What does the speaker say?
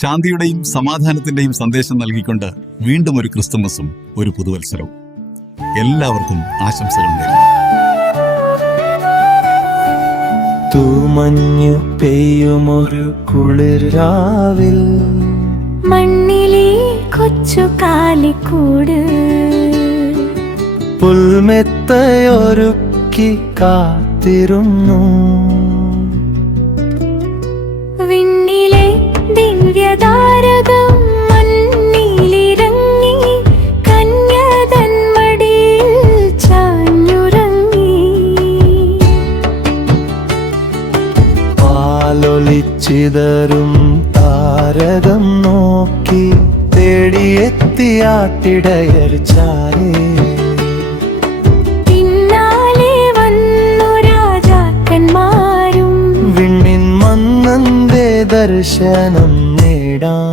ശാന്തിയുടെയും സമാധാനത്തിന്റെയും സന്ദേശം നൽകിക്കൊണ്ട് വീണ്ടും ഒരു ക്രിസ്തുമസും ഒരു പുതുവത്സരവും. എല്ലാവർക്കും ആശംസകൾ നേരുന്നു. തൂമഞ്ഞു പെയ്യുമൊരു കുളിരാവിൽ. മണ്ണിലെ കൊച്ചു കാലിക്കൂട്. പുൽമെത്തയൊരുക്കി കാത്തിരുന്നു. ദിവ്യതാരകം താരകം നോക്കി തേടിയെത്തിയാട്ടിടയർ ചാരേ ദർശനം നേടാം.